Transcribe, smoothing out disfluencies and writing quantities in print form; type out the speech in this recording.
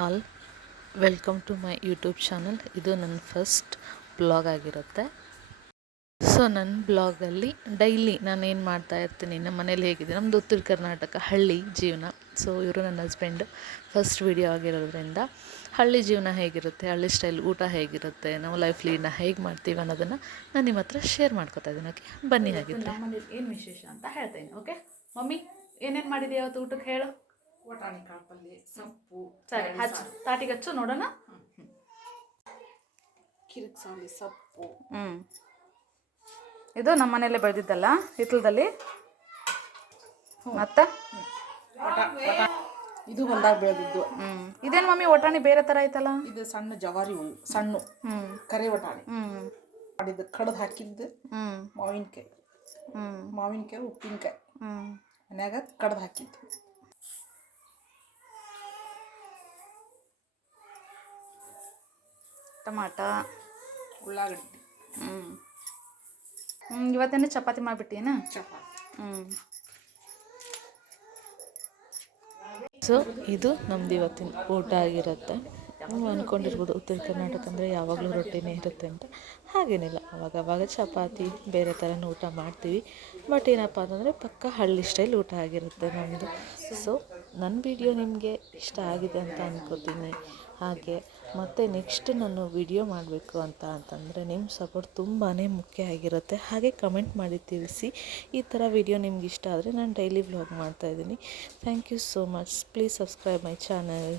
All welcome to my YouTube channel. ಇದು ನನ್ನ first blog ಆಗಿರುತ್ತೆ. ಸೊ ನನ್ನ ಬ್ಲಾಗಲ್ಲಿ ಡೈಲಿ ನಾನು ಏನು ಮಾಡ್ತಾ ಇರ್ತೀನಿ, ನಮ್ಮ ಮನೇಲಿ ಹೇಗಿದೆ, ನಮ್ಮದು ಉತ್ತರ ಕರ್ನಾಟಕ ಹಳ್ಳಿ ಜೀವನ. ಸೊ ಇವರು ನನ್ನ ಹಸ್ಬೆಂಡು. ಫಸ್ಟ್ ವಿಡಿಯೋ ಆಗಿರೋದ್ರಿಂದ ಹಳ್ಳಿ ಜೀವನ ಹೇಗಿರುತ್ತೆ, ಹಳ್ಳಿ ಸ್ಟೈಲ್ ಊಟ ಹೇಗಿರುತ್ತೆ, ನಾವು ಲೈಫ್ ಲೀಡ್ನ ಹೇಗೆ ಮಾಡ್ತೀವಿ ಅನ್ನೋದನ್ನು ನಾನು ನಿಮ್ಮ ಹತ್ರ ಶೇರ್ ಮಾಡ್ಕೊತಾ ಇದ್ದೀನಿ. ಓಕೆ, ಬನ್ನಿ. ಹಾಗಿದ್ರೆ ನಮ್ಮ ಮನೇಲಿ ಏನು ವಿಶೇಷ ಅಂತ ಹೇಳ್ತೇನೆ. ಓಕೆ ಮಮ್ಮಿ, ಏನೇನು ಮಾಡಿದೆಯಾ ಅವತ್ತು ಊಟಕ್ಕೆ ಹೇಳು. ವಟಾಣಿ ಕಾಳು ಪಲ್ಯ, ಸೊಪ್ಪು, ಸರಿ ಹಚ್ಚು, ತಾಟಿಗೆ ಹಚ್ಚು ನೋಡೋಣ. ಕಿರಿಕ್ಸಾಲಿ ಸೊಪ್ಪು. ಇದು ನಮ್ಮ ಮನೆಯಲ್ಲೇ ಬೆಳೆದಿದ್ದಲ್ಲ, ಹಿತ್ತಲದಲ್ಲಿ. ಮತ್ತು ಇದು ಹೊಲದಾಗ ಬೆಳೆದಿದ್ದು. ಇದೇನು ಮಮ್ಮಿ, ಒಟಾಣಿ ಬೇರೆ ಥರ ಐತಲ್ಲ. ಇದು ಸಣ್ಣ ಜವಾರಿ ಹೂವು, ಸಣ್ಣ ಕರೆ ಒಟಾಣಿ ಮಾಡಿದ್ದು, ಕಡ್ದು ಹಾಕಿದ್ದು. ಮಾವಿನಕಾಯಿ ಉಪ್ಪಿನಕಾಯಿ ಮನ್ಯಾಗ ಕಡ್ದು ಹಾಕಿದ್ದು. ಟಮಾಟ, ಉಳ್ಳಾಗಡ್ಡಿ. ಇವತ್ತೇನು ಚಪಾತಿ ಮಾಡಿಬಿಟ್ಟೇನ? ಚಪಾತಿ. ಸೊ ಇದು ನಮ್ದು ಇವತ್ತಿನ ಊಟ ಆಗಿರುತ್ತೆ. ನೀವು ಅಂದ್ಕೊಂಡಿರ್ಬೋದು ಉತ್ತರ ಕರ್ನಾಟಕ ಅಂದರೆ ಯಾವಾಗಲೂ ರೊಟ್ಟಿನೇ ಇರುತ್ತೆ ಅಂತ. ಹಾಗೇನಿಲ್ಲ, ಅವಾಗವಾಗ ಚಪಾತಿ ಬೇರೆ ಥರನೂ ಊಟ ಮಾಡ್ತೀವಿ. ಬಟ್ ಏನಪ್ಪ ಅಂತಂದರೆ ಪಕ್ಕ ಹಳ್ಳಿ ಸ್ಟೈಲ್ ಊಟ ಆಗಿರುತ್ತೆ ನಮ್ಮದು. ಸೊ ನನ್ನ ವಿಡಿಯೋ ನಿಮಗೆ ಇಷ್ಟ ಆಗಿದೆ ಅಂತ ಅಂದ್ಕೋತೀನಿ. ಹಾಗೆ ಮತ್ತು ನೆಕ್ಸ್ಟ್ ನಾನು ವಿಡಿಯೋ ಮಾಡಬೇಕು ಅಂತಂದರೆ ನಿಮ್ಮ ಸಪೋರ್ಟ್ ತುಂಬಾ ಮುಖ್ಯ ಆಗಿರುತ್ತೆ. ಹಾಗೆ ಕಮೆಂಟ್ ಮಾಡಿ ತಿಳಿಸಿ. ಈ ಥರ ವಿಡಿಯೋ ನಿಮ್ಗೆ ಇಷ್ಟ ಆದರೆ ನಾನು ಡೈಲಿ ವ್ಲಾಗ್ ಮಾಡ್ತಾಯಿದ್ದೀನಿ. Thank you so much. Please subscribe my channel.